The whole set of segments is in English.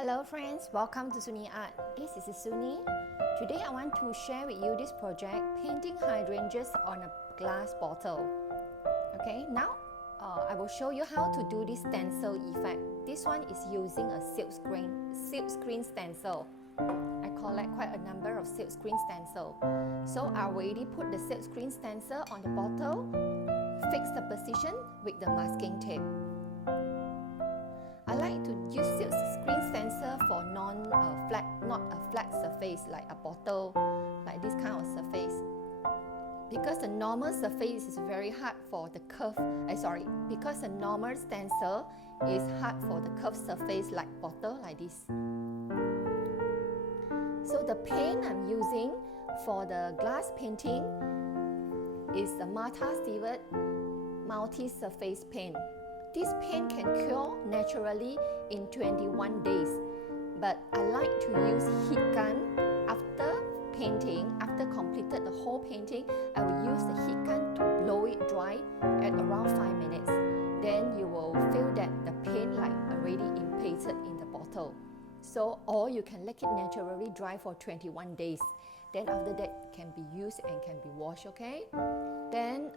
Hello friends, welcome to SuNi Art. This is SuNi. Today I want to share with you this project, painting hydrangeas on a glass bottle. Okay, now I will show you how to do this stencil effect. This one is using a silk screen stencil. I collect quite a number of silk screen stencil. So I already put the silk screen stencil on the bottle, fix the position with the masking tape. I like to use silk screen stencil for not a flat surface like a bottle, like this kind of surface. Because the normal surface is very hard for the because the normal stencil is hard for the curved surface like bottle like this. So the paint I'm using for the glass painting is the Stewart multi-surface paint. This paint can cure naturally in 21 days, but I like to use heat gun after painting. After completed the whole painting, I will use the heat gun to blow it dry at around 5 minutes. Then you will feel that the paint like already impacted in the bottle. So, or you can let it naturally dry for 21 days. Then after that it can be used and can be washed, okay? Then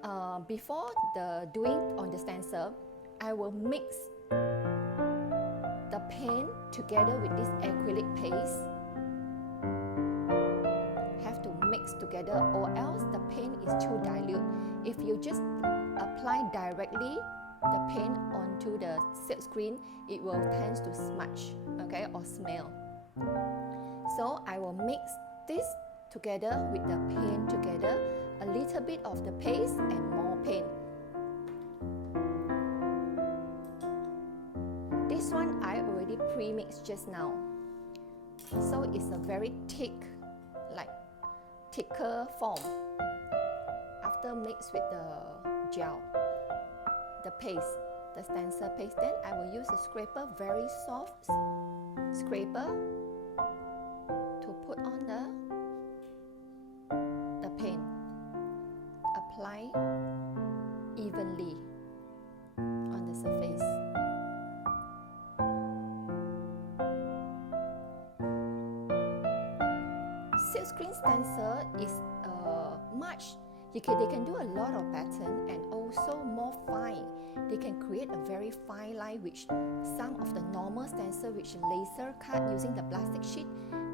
before the doing on the stencil, I will mix the paint together with this acrylic paste. Have to mix together or else the paint is too dilute. If you just apply directly the paint onto the silk screen, it will tend to smudge, okay, or smell. So I will mix this together with the paint together, a little bit of the paste and more paint. This one I already pre-mixed just now. So it's a very thick, like thicker form. After mixed with the gel, the paste, the stencil paste, then I will use a scraper, very soft scraper, to put on the paint. Apply evenly on the surface. Silk screen stencil is they can do a lot of pattern and also more fine. They can create a very fine line which some of the normal stencil which laser cut using the plastic sheet,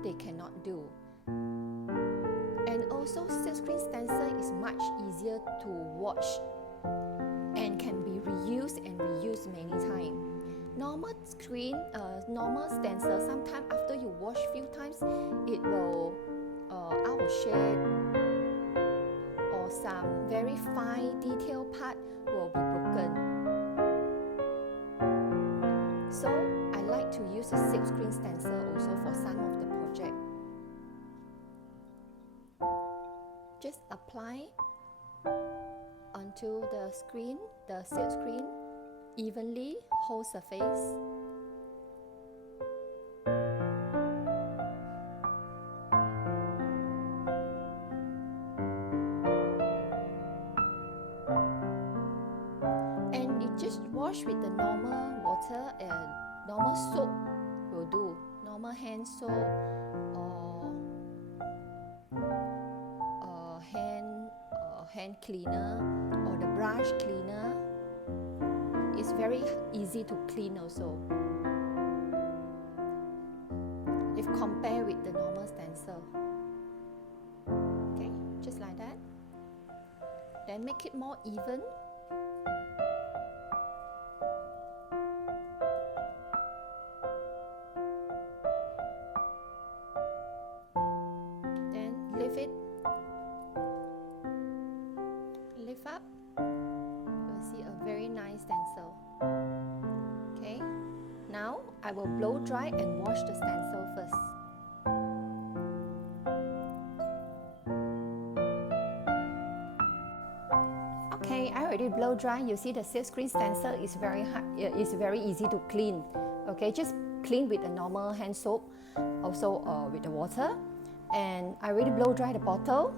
they cannot do. And also silk screen stencil is much easier to wash and can be reused and reused many times. Normal stencil, sometimes after you wash few times, it will out of shade, or some very fine detail part will be broken. So I like to use a silk screen stencil also for some of the project. Just apply onto the screen, the silk screen, evenly, whole surface. Just wash with the normal water and normal soap will do. Normal hand soap or hand cleaner or the brush cleaner. It's very easy to clean also. If compared with the normal stencil. Okay, just like that. Then make it more even. Lift up, you'll see a very nice stencil. Okay, now I will blow dry and wash the stencil first. Okay, I already blow dry. You see the silk screen stencil is very hard. It's very easy to clean. Okay, just clean with a normal hand soap, also with the water. And I already blow dry the bottle.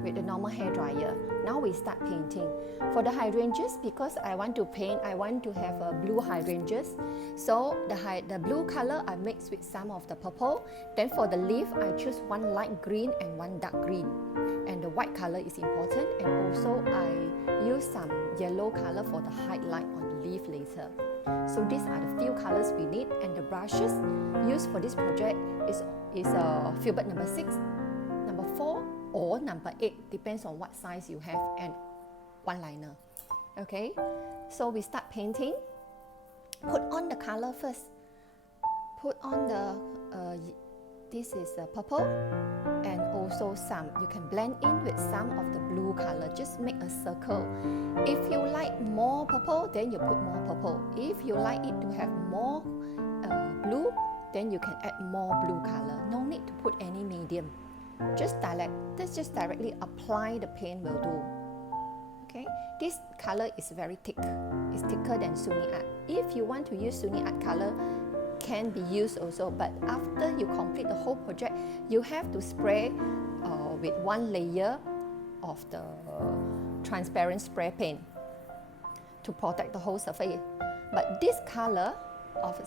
with the normal hair dryer. Now we start painting. For the hydrangeas, because I want to paint, I want to have a blue hydrangeas. So the blue color I mix with some of the purple. Then for the leaf, I choose one light green and one dark green. And the white color is important. And also I use some yellow color for the highlight on the leaf later. So these are the few colors we need. And the brushes used for this project is filbert number 6, number 4, or number 8, depends on what size you have, and one liner. Okay, so we start painting. Put on the color first. Put on the this is purple, and also some. You can blend in with some of the blue color. Just make a circle. If you like more purple, then you put more purple. If you like it to have more blue, then you can add more blue color. No need to put any medium. Just directly apply the paint will do. Okay, this color is very thick. It's thicker than SuNi Art. If you want to use SuNi Art color, can be used also. But after you complete the whole project, you have to spray with one layer of the transparent spray paint to protect the whole surface. But this color of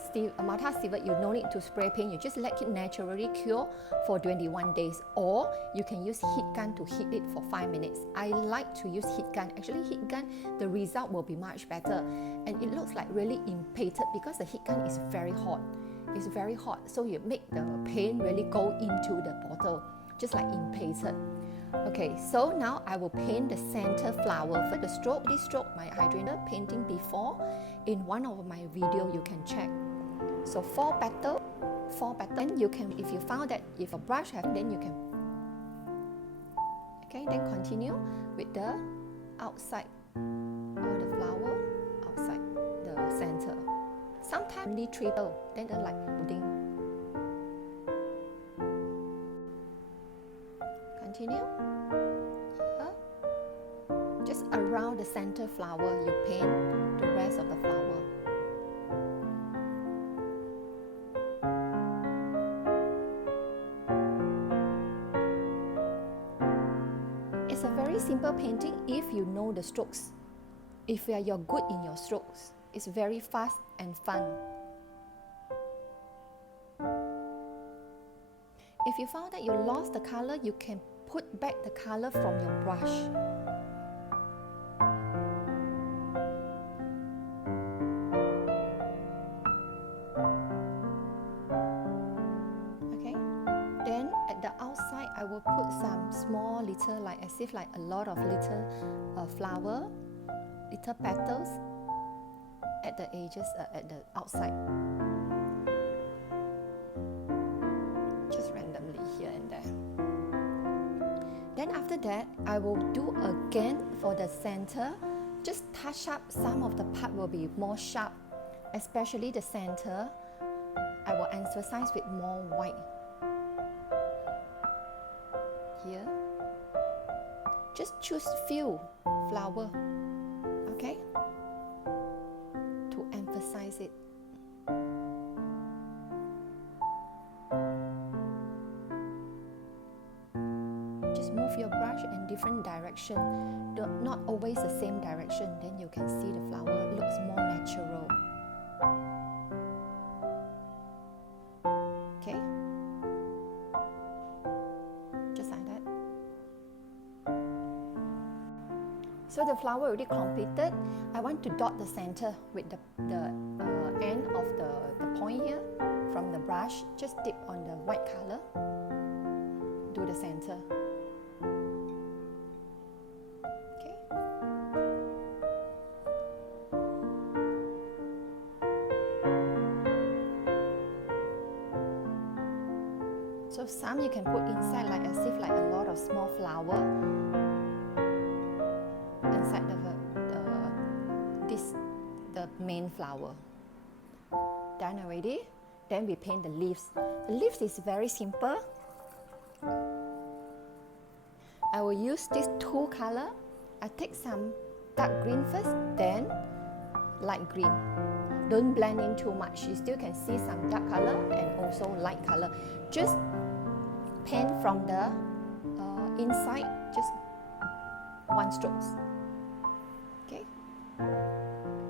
Martha Stewart, you no need to spray paint. You just let it naturally cure for 21 days, or you can use heat gun to heat it for 5 minutes. I like to use heat gun. Actually, heat gun, the result will be much better, and it looks like really impacted because the heat gun is very hot. It's very hot, so you make the paint really go into the bottle, just like impacted. Okay, so now I will paint the center flower. For the stroke, this stroke my hydrangea painting before in one of my video, you can check. So 4 petals. Then you can, if you found that if a brush have, then you can. Okay, then continue with the outside of the flower, outside the center. Sometimes only triple, then they're like pudding. Continue. Just around the center flower, you paint the rest of the flower. It's a very simple painting if you know the strokes. If you're good in your strokes, it's very fast and fun. If you found that you lost the color, you can put back the color from your brush. Okay, then at the outside, I will put some small little, like as if like a lot of little flower, little petals at the edges, at the outside. Then after that, I will do again for the center. Just touch up, some of the part will be more sharp, especially the center. I will emphasize with more white. Here. Just choose few flower, okay? To emphasize it. Move your brush in different direction, not always the same direction, then you can see the flower looks more natural. Okay, just like that. So the flower already completed. I want to dot the center with the end of the point here from the brush. Just dip on the white color, do the center. So some you can put inside like as if like a lot of small flower inside the main flower. Done already? Then we paint the leaves. The leaves is very simple. I will use these 2 color. I take some dark green first, then light green. Don't blend in too much. You still can see some dark color and also light color. Just paint from the inside just 1 stroke. Okay,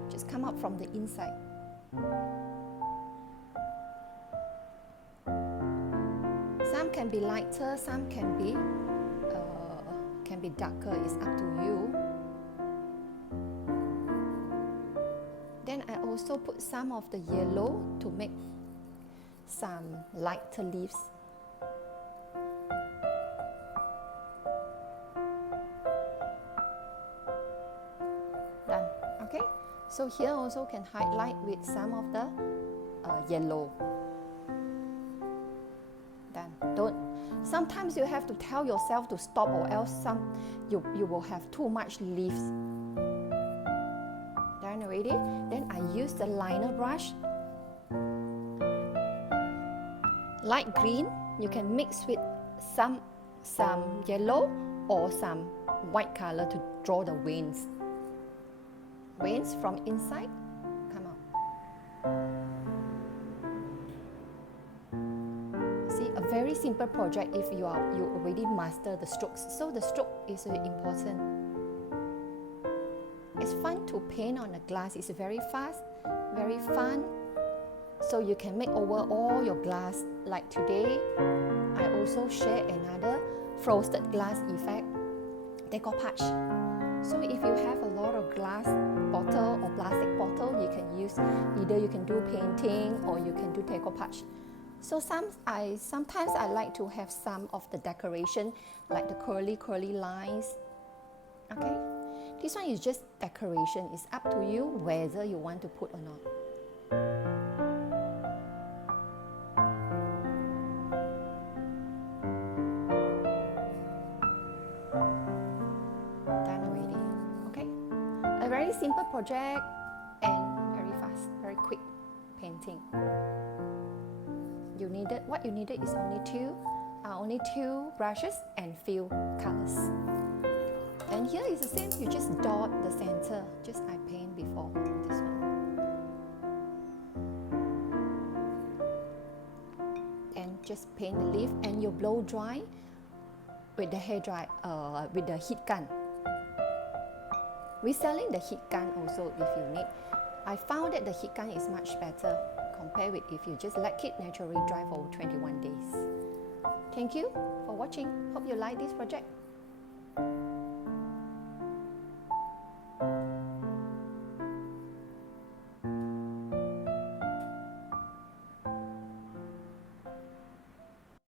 just come out from the inside. Some can be lighter, some can be darker. It's up to you. Then I also put some of the yellow to make some lighter leaves. Done. Okay. So here also can highlight with some of the yellow. Done. Sometimes you have to tell yourself to stop, or else you will have too much leaves. Done already? Then I use the liner brush. Light green, you can mix with some yellow or some white color to draw the veins. Veins from inside come out. See, a very simple project if you already master the strokes. So the stroke is very important. It's fun to paint on the glass. It's very fast, very fun. So you can make over all your glass. Like today, I also share another frosted glass effect, decoupage. So if you have a lot of glass bottle or plastic bottle, you can use, either you can do painting or you can do decoupage. So sometimes I like to have some of the decoration, like the curly lines. Okay, this one is just decoration. It's up to you whether you want to put or not. Very simple project and very fast, very quick painting. What you needed is only two brushes and few colors. And here is the same. You just dot the center. Just I paint before this one, and just paint the leaf. And you blow dry with the with the heat gun. We're selling the heat gun also if you need. I found that the heat gun is much better compared with if you just let it naturally dry for 21 days. Thank you for watching. Hope you like this project.